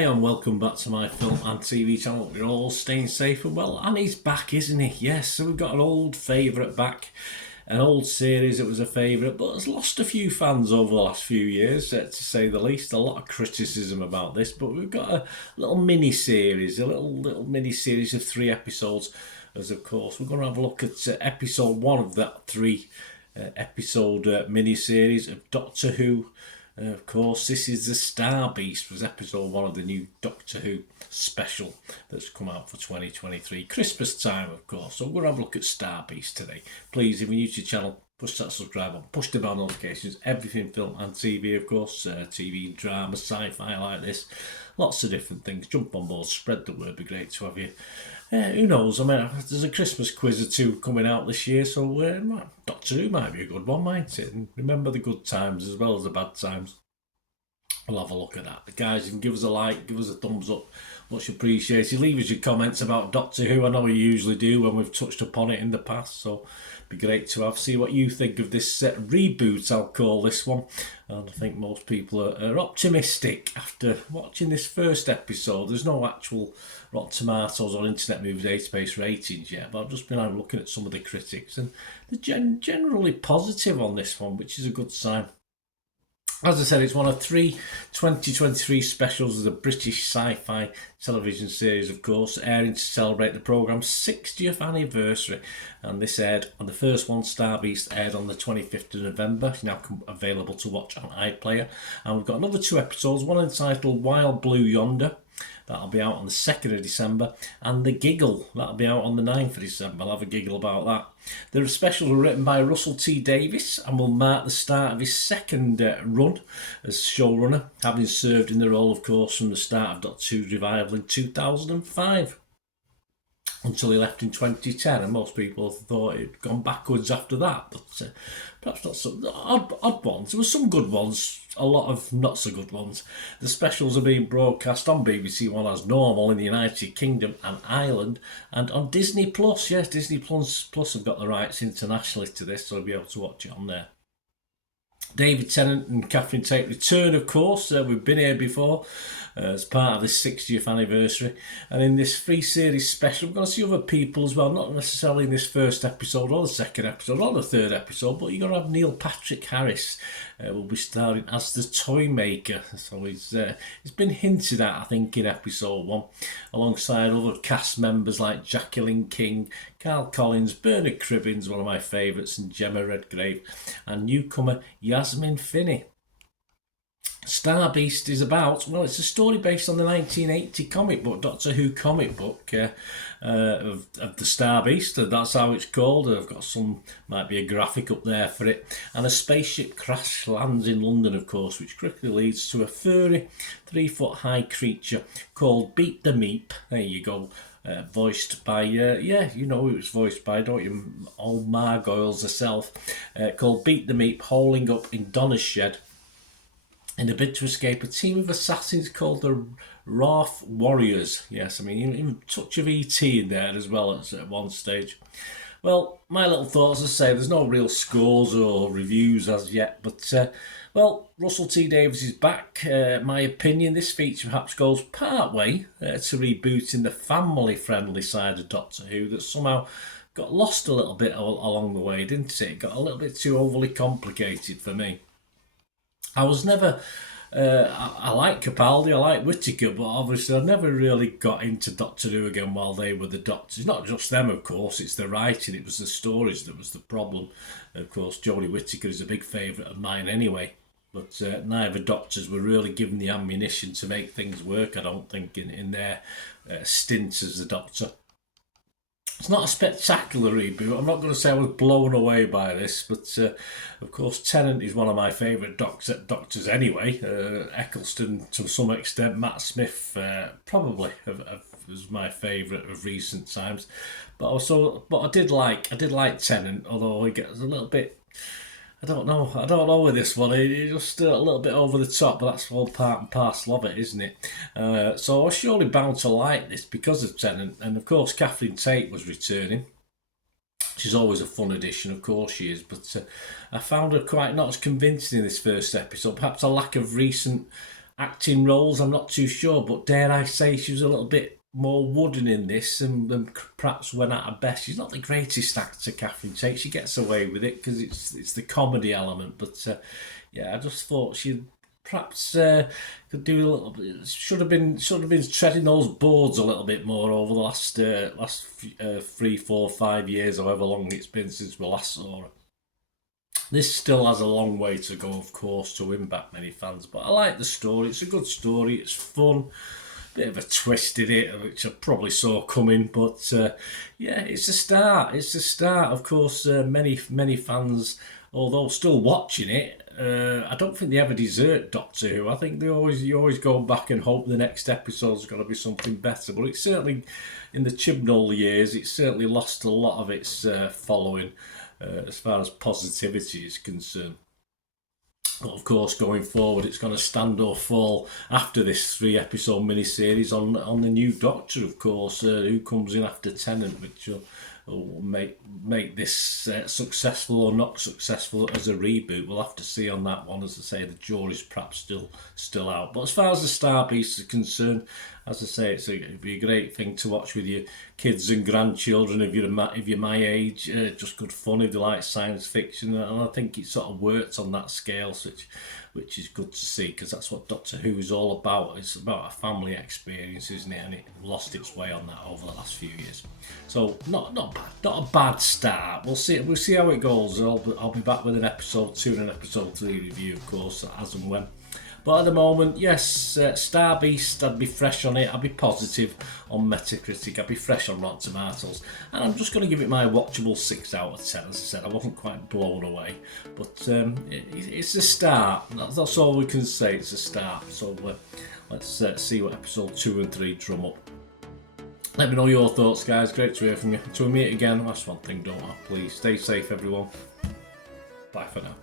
Hi and welcome back to my film and TV channel. We're all staying safe and well, and he's back, isn't he? Yes, so we've got an old favourite back, an old series that was a favourite but has lost a few fans over the last few years, to say the least. A lot of criticism about this, but we've got a little mini-series, a little mini-series of 3 episodes, as of course we're going to have a look at episode 1 of that 3 episode mini-series of Doctor Who. Of course, this is The Star Beast, was episode 1 of the new Doctor Who special that's come out for 2023. Christmas time, of course. So we're going to have a look at Star Beast today. Please, if you're new to the channel, push that subscribe button, push the bell notifications, everything film and TV, of course. TV, drama, sci-fi like this. Lots of different things. Jump on board, spread the word, be great to have you. Who knows? I mean, there's a Christmas quiz or 2 coming out this year, so Doctor Who might be a good one, mightn't it? And remember the good times as well as the bad times. We'll have a look at that. Guys, you can give us a like, give us a thumbs up. Much appreciated. Leave us your comments about Doctor Who. I know you usually do when we've touched upon it in the past, so it'd be great to see what you think of this reboot, I'll call this one. And I think most people are optimistic after watching this first episode. There's no actual Rotten Tomatoes or Internet Movie Database ratings yet, but I've just been looking at some of the critics, and they're generally positive on this one, which is a good sign. As I said, it's one of 3 2023 specials of the British sci-fi television series, of course, airing to celebrate the programme's 60th anniversary. And this aired, and the first one, Star Beast, aired on the 25th of November. It's now available to watch on iPlayer. And we've got another 2 episodes, one entitled Wild Blue Yonder. That'll be out on the 2nd of December. And The Giggle, that'll be out on the 9th of December. I'll have a giggle about that. The specials were written by Russell T Davies and will mark the start of his second run as showrunner, having served in the role, of course, from the start of Doctor Who's revival in 2005 until he left in 2010, and most people thought he'd gone backwards after that, but perhaps not so odd ones. There were some good ones, a lot of not so good ones. The specials are being broadcast on BBC One as normal in the United Kingdom and Ireland, and on Disney Plus. Yes, Disney Plus have got the rights internationally to this, so you'll be able to watch it on there. David Tennant and Catherine Tate return, of course. We've been here before as part of this 60th anniversary. And in this free series special, we're going to see other people as well, not necessarily in this first episode or the second episode or the third episode, but you're going to have Neil Patrick Harris will be starring as the Toy Maker. So he's been hinted at, I think, in episode 1, alongside other cast members like Jacqueline King, Carl Collins, Bernard Cribbins, one of my favourites, and Gemma Redgrave, and newcomer Yasmin Finney. Star Beast is about, well, it's a story based on the 1980 comic book, Doctor Who comic book of the Star Beast. That's how it's called. I've got might be a graphic up there for it. And a spaceship crash lands in London, of course, which quickly leads to a furry, 3-foot-high creature called Beat the Meep. There you go. Voiced by, you know who it's voiced by, don't you? Old Margoyles herself. Called Beat the Meep, holing up in Donna's shed in a bid to escape a team of assassins called the Wrath Warriors. Yes, I mean, even a touch of E.T. in there as well at one stage. Well, my little thoughts, as I say, there's no real scores or reviews as yet, but, well, Russell T Davies is back. My opinion, this feature perhaps goes part way to rebooting the family-friendly side of Doctor Who that somehow got lost a little bit along the way, didn't it? It got a little bit too overly complicated for me. I was never, I like Capaldi, I like Whittaker, but obviously I never really got into Doctor Who again while they were the Doctors. Not just them, of course, it's the writing, it was the stories that was the problem. Of course, Jodie Whittaker is a big favourite of mine anyway, but neither Doctors were really given the ammunition to make things work, I don't think, in their stints as the Doctor. It's not a spectacular reboot. I'm not going to say I was blown away by this, but of course Tennant is one of my favourite doctors anyway. Eccleston to some extent, Matt Smith probably was my favourite of recent times. But I did like Tennant, although he gets a little bit. I don't know with this one. It's just a little bit over the top, but that's all part and parcel of it, isn't it? So I was surely bound to like this because of Tennant, and of course Catherine Tate was returning. She's always a fun addition, of course she is, but I found her quite not as convincing in this first episode. Perhaps a lack of recent acting roles, I'm not too sure, but dare I say she was a little bit more wooden in this than perhaps when at her best. She's not the greatest actor, Catherine Tate. She gets away with it because it's the comedy element, but yeah, I just thought she perhaps could do a little bit. Should have been treading those boards a little bit more over the last 3, 4, 5 years, however long it's been since we last saw her. This still has a long way to go, of course, to win back many fans, but I like the story. It's a good story. It's fun. Bit of a twist in it, which I probably saw coming, but yeah, it's a start. It's a start. Of course, many fans, although still watching it, I don't think they ever desert Doctor Who. I think you always go back and hope the next episode's going to be something better. But it's certainly, in the Chibnall years, it's certainly lost a lot of its following as far as positivity is concerned. But of course, going forward, it's going to stand or fall after this 3-episode miniseries on the new Doctor, of course, who comes in after Tennant, which will make this successful or not successful as a reboot. We'll have to see on that one. As I say, the jury's perhaps still out. But as far as the Star Beasts are concerned, as I say, it'd be a great thing to watch with your kids and grandchildren if you're my age. Just good fun if you like science fiction, and I think it sort of works on that scale, which is good to see, because that's what Doctor Who is all about. It's about a family experience, isn't it? And it lost its way on that over the last few years. So not a bad start. We'll see how it goes. I'll be back with an episode 2 and an episode 3 review, of course, as and when. But at the moment, yes, Star Beast, I'd be fresh on it. I'd be positive on Metacritic. I'd be fresh on Rotten Tomatoes. And I'm just going to give it my watchable 6 out of 10. As I said, I wasn't quite blown away. But it's a start. That's all we can say. It's a start. So let's see what episode 2 and 3 drum up. Let me know your thoughts, guys. Great to hear from you. Until we meet again, that's one thing, don't I? Please stay safe, everyone. Bye for now.